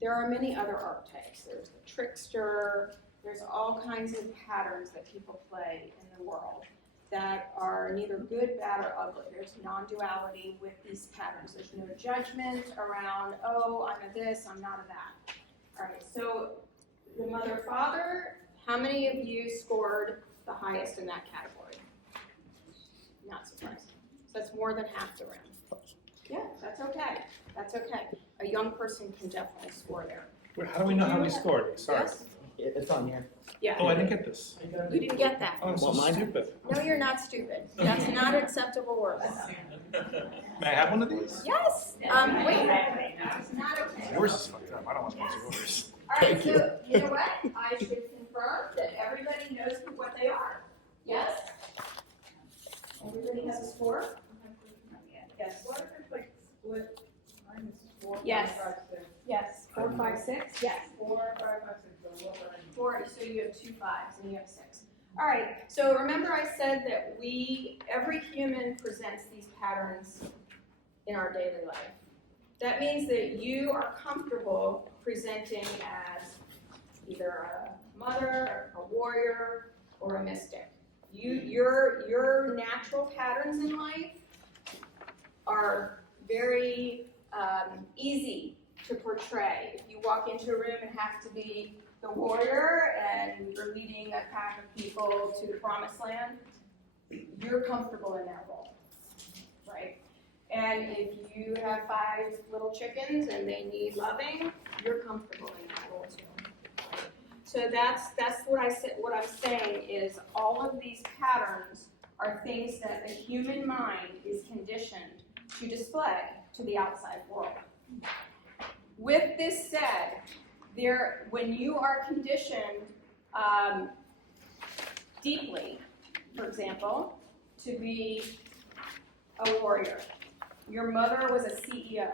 there are many other archetypes. There's the trickster. There's all kinds of patterns that people play in the world that are neither good, bad, or ugly. There's non-duality with these patterns. There's no judgment around, oh, I'm a this, I'm not a that. All right, so the mother-father, how many of you scored the highest in that category? Not surprising. So that's more than half the room. Yeah, that's okay. That's okay. A young person can definitely score there. Wait, how do we know how we scored? Sorry. Yes? It's on here. Yeah. Oh, I didn't get this. You didn't get that. Oh, I'm so stupid. No, you're not stupid. That's not an acceptable word. May I have one of these? Yes. Wait. It's not okay. Yours is fucked up. I don't want to use yours. All right, so you know what? I should confirm that everybody knows what they are. Yes? Everybody has a score? Yes. What if it's like split minus 4, Yes. 5, 6? Yes. 4, 5, 6? Yes. 4, 5, 5, 6. So what would I do? 4, so you have 2 5s and you have 6. All right, so remember I said that every human presents these patterns in our daily life. That means that you are comfortable presenting as either a mother, a warrior, or a mystic. Your natural patterns in life are very easy to portray. If you walk into a room and have to be the warrior and you're leading a pack of people to the promised land, you're comfortable in that role, right? And if you have 5 little chickens and they need loving, you're comfortable in that role too. So that's what I said. What I'm saying is all of these patterns are things that the human mind is conditioned to display to the outside world. With this said, when you are conditioned deeply, for example, to be a warrior, your mother was a CEO,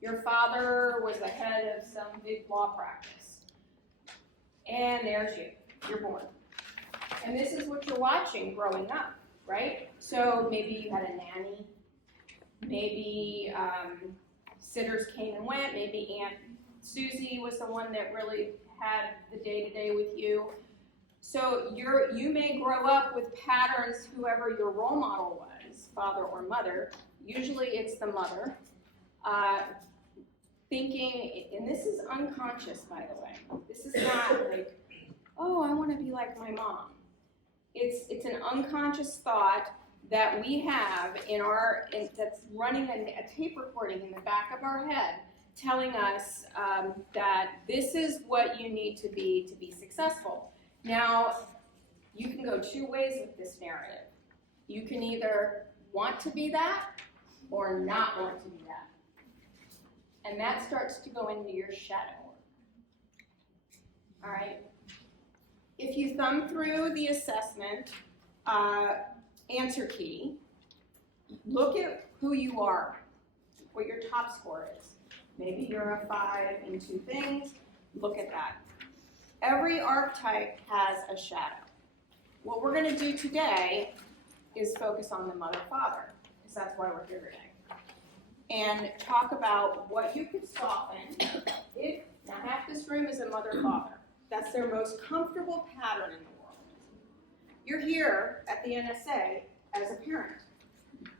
your father was the head of some big law practice, and there's you, you're born. And this is what you're watching growing up, right? So maybe you had a nanny, maybe sitters came and went, maybe Aunt Susie was the one that really had the day-to-day with you. So you may grow up with patterns, whoever your role model was, father or mother. Usually it's the mother. Thinking, and this is unconscious, by the way. This is not like, oh, I want to be like my mom. It's an unconscious thought that we have that's running a tape recording in the back of our head, telling us that this is what you need to be successful. Now, you can go 2 ways with this narrative. You can either want to be that or not want to be that. And that starts to go into your shadow work. All right? If you thumb through the assessment answer key, look at who you are, what your top score is. Maybe you're a 5 in 2 things. Look at that. Every archetype has a shadow. What we're going to do today is focus on the mother-father, because that's why we're here today. And talk about what you could soften. Now half this room is a mother-father. That's their most comfortable pattern in the world. You're here at the NSA as a parent.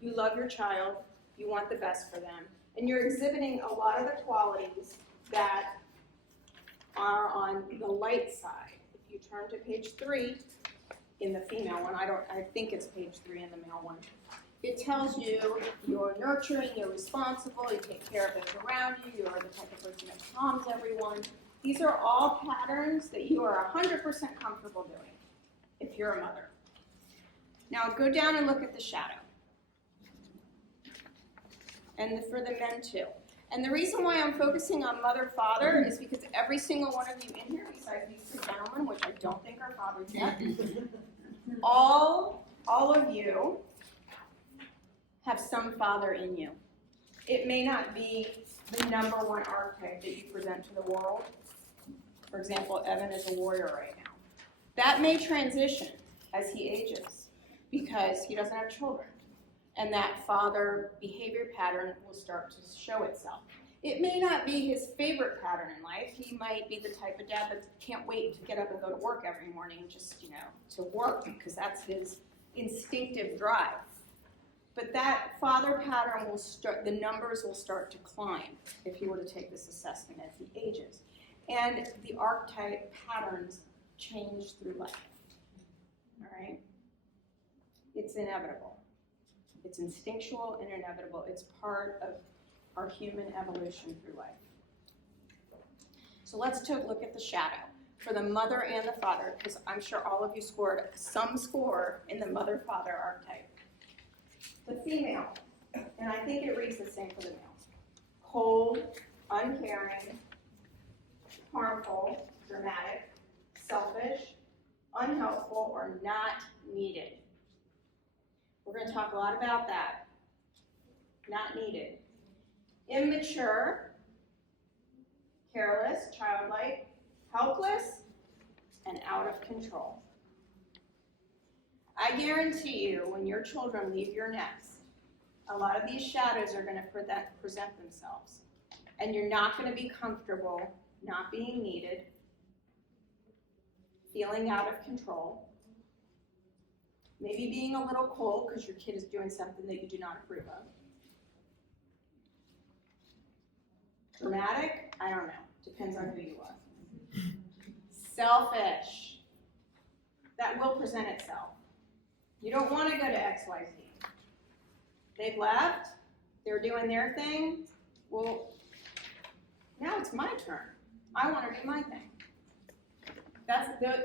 You love your child, you want the best for them, and you're exhibiting a lot of the qualities that are on the light side. If you turn to page 3 in the female one, I think it's page 3 in the male one. It tells you you're nurturing, you're responsible, you take care of those around you, you're the type of person that calms everyone. These are all patterns that you are 100% comfortable doing if you're a mother. Now go down and look at the shadow. And for the men too. And the reason why I'm focusing on mother-father is because every single one of you in here, besides these 2 gentlemen, which I don't think are fathers yet, all of you have some father in you. It may not be the number 1 archetype that you present to the world. For example, Evan is a warrior right now. That may transition as he ages because he doesn't have children. And that father behavior pattern will start to show itself. It may not be his favorite pattern in life. He might be the type of dad that can't wait to get up and go to work every morning, just, to work, because that's his instinctive drive. But that father pattern will start, the numbers will start to climb if you were to take this assessment as he ages. And the archetype patterns change through life, all right? It's inevitable. It's instinctual and inevitable. It's part of our human evolution through life. So let's take a look at the shadow for the mother and the father, because I'm sure all of you scored some score in the mother-father archetype. The female, and I think it reads the same for the male. Cold, uncaring, harmful, dramatic, selfish, unhelpful, or not needed. We're going to talk a lot about that. Not needed. Immature, careless, childlike, helpless, and out of control. I guarantee you, when your children leave your nest, a lot of these shadows are going to present themselves. And you're not going to be comfortable not being needed, feeling out of control, maybe being a little cold because your kid is doing something that you do not approve of. Dramatic? I don't know. Depends on who you are. Selfish. That will present itself. You don't want to go to XYZ. They've left. They're doing their thing. Well, now it's my turn. I want to do my thing.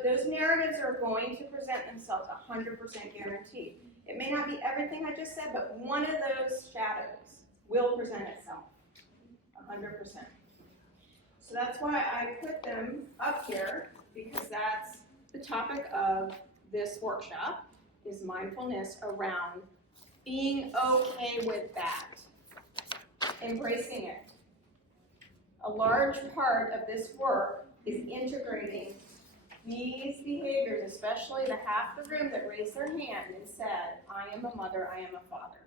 Those narratives are going to present themselves 100% guaranteed. It may not be everything I just said, but one of those shadows will present itself 100%. So that's why I put them up here, because that's the topic of this workshop, is mindfulness around being okay with that, embracing it. A large part of this work is integrating these behaviors, especially the half the room that raised their hand and said, I am a mother, I am a father.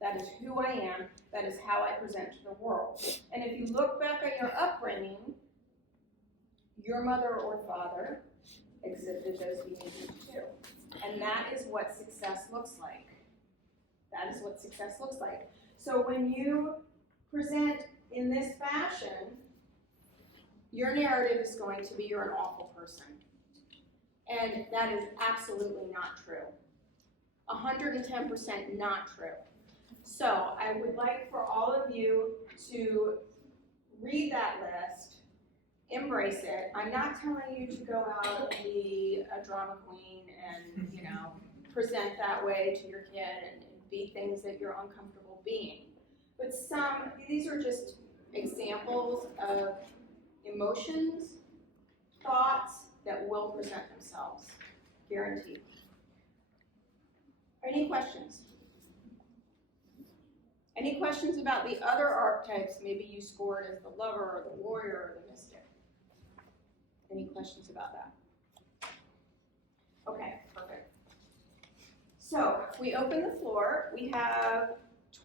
That is who I am, that is how I present to the world. And if you look back at your upbringing, your mother or father exhibited those behaviors too. And that is what success looks like. That is what success looks like. So when you present in this fashion, your narrative is going to be you're an awful person. And that is absolutely not true. 110% not true. So I would like for all of you to read that list, embrace it. I'm not telling you to go out and be a drama queen and, present that way to your kid and be things that you're uncomfortable being. But these are just examples of emotions, thoughts that will present themselves, guaranteed. Any questions? Any questions about the other archetypes? Maybe you scored as the lover or the warrior or the mystic. Any questions about that? Okay, perfect. So we open the floor. We have